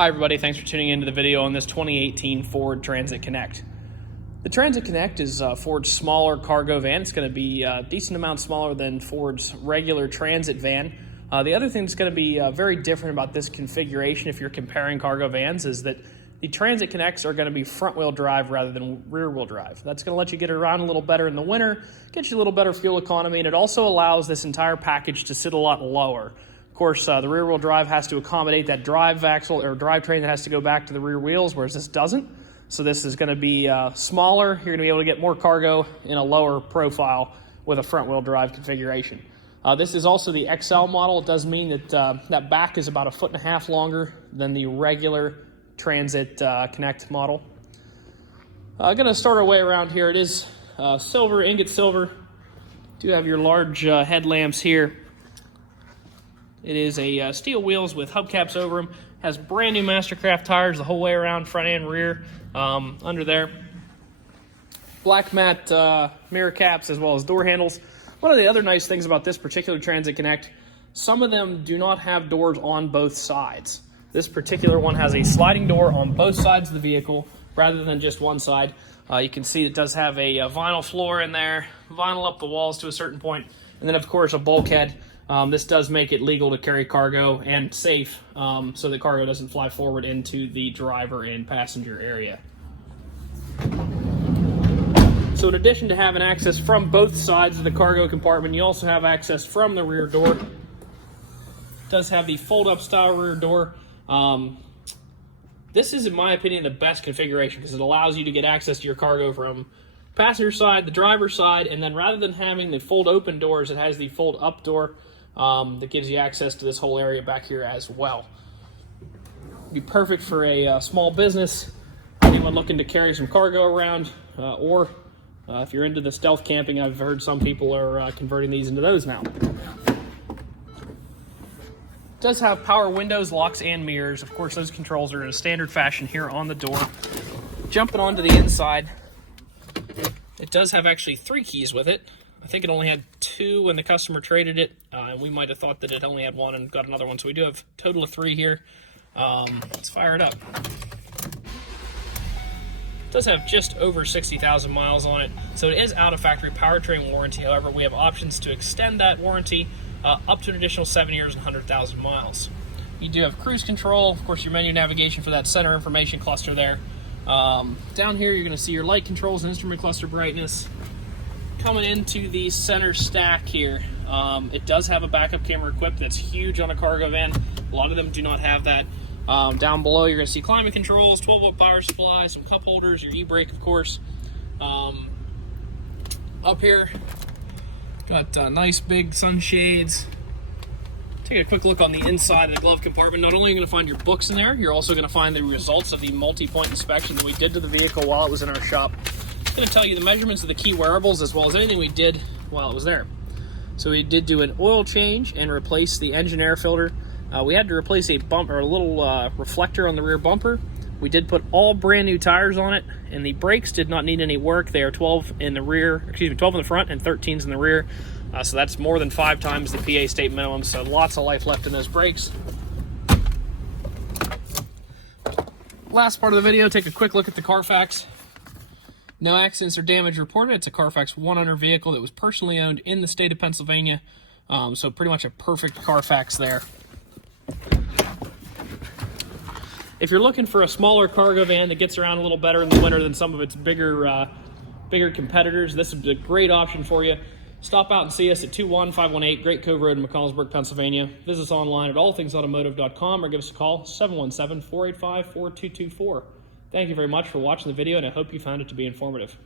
Hi everybody, thanks for tuning into the video on this 2018 Ford Transit Connect. The Transit Connect is Ford's smaller cargo van. It's going to be a decent amount smaller than Ford's regular Transit van. The other thing that's going to be very different about this configuration if you're comparing cargo vans is that the Transit Connects are going to be front-wheel drive rather than rear-wheel drive. That's going to let you get around a little better in the winter, get you a little better fuel economy, and it also allows this entire package to sit a lot lower. Of course, the rear-wheel drive has to accommodate that drive axle or drivetrain that has to go back to the rear wheels, whereas this doesn't. So this is going to be smaller. You're going to be able to get more cargo in a lower profile with a front-wheel drive configuration. This is also the XL model. It does mean that that back is about 1.5 feet longer than the regular Transit Connect model. I'm going to start our way around here. It is silver, ingot silver. Do have your large headlamps here. It is a steel wheels with hubcaps over them. Has brand new Mastercraft tires the whole way around, front and rear, under there. Black matte mirror caps as well as door handles. One of the other nice things about this particular Transit Connect, some of them do not have doors on both sides. This particular one has a sliding door on both sides of the vehicle rather than just one side. You can see it does have a vinyl floor in there, vinyl up the walls to a certain point, and then of course a bulkhead. This does make it legal to carry cargo and safe so the cargo doesn't fly forward into the driver and passenger area. So in addition to having access from both sides of the cargo compartment, you also have access from the rear door. It does have the fold-up style rear door. This is, in my opinion, the best configuration because it allows you to get access to your cargo from passenger side, the driver's side, and then rather than having the fold-open doors, it has the fold-up door. That gives you access to this whole area back here as well. Be perfect for a small business, anyone looking to carry some cargo around, or if you're into the stealth camping, I've heard some people are converting these into those now. It does have power windows, locks, and mirrors. Of course, those controls are in a standard fashion here on the door. Jumping onto the inside, it does have actually 3 keys with it. I think it only had 2 when the customer traded it. We might have thought that it only had 1 and got another one. So we do have a total of 3 here. Let's fire it up. It does have just over 60,000 miles on it. So it is out of factory powertrain warranty. However, we have options to extend that warranty up to an additional 7 years and 100,000 miles. You do have cruise control. Of course, your menu navigation for that center information cluster there. Down here, you're going to see your light controls and instrument cluster brightness. Coming into the center stack here, it does have a backup camera equipped. That's huge on a cargo van. A lot of them do not have that. Down below, you're going to see climate controls, 12-volt power supply, some cup holders, your e-brake, of course. Up here, got nice big sunshades. Take a quick look on the inside of the glove compartment. Not only are you going to find your books in there, you're also going to find the results of the multi-point inspection that we did to the vehicle while it was in our shop. It's going to tell you the measurements of the key wearables as well as anything we did while it was there. So we did do an oil change and replace the engine air filter. We had to replace a bumper, a little reflector on the rear bumper. We did put all brand new tires on it, and the brakes did not need any work. They are 12 in the rear, 12 in the front and 13s in the rear. So that's more than 5 times the PA state minimum. So lots of life left in those brakes. Last part of the video, take a quick look at the Carfax. No accidents or damage reported. It's a Carfax 100 vehicle that was personally owned in the state of Pennsylvania. So pretty much a perfect Carfax there. If you're looking for a smaller cargo van that gets around a little better in the winter than some of its bigger competitors, this is a great option for you. Stop out and see us at 21518 Great Cove Road in McConnellsburg, Pennsylvania. Visit us online at allthingsautomotive.com or give us a call, 717-485-4224. Thank you very much for watching the video, and I hope you found it to be informative.